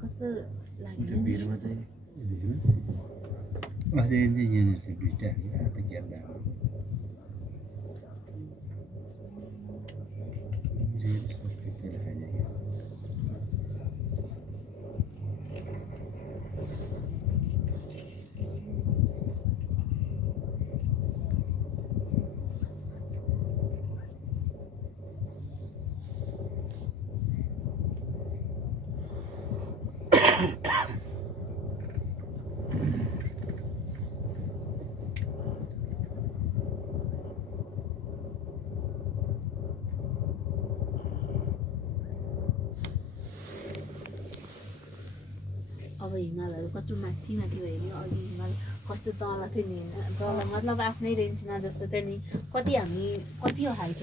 कस्तो लाग्यो अब हिमालहरू कत्रो माथि माथि भयो नि अघि हिमाल कस्तो तल थियो नि तल मतलब आफ्नै रेन्जमा जस्तो थियो नि कति हामी कति हाइट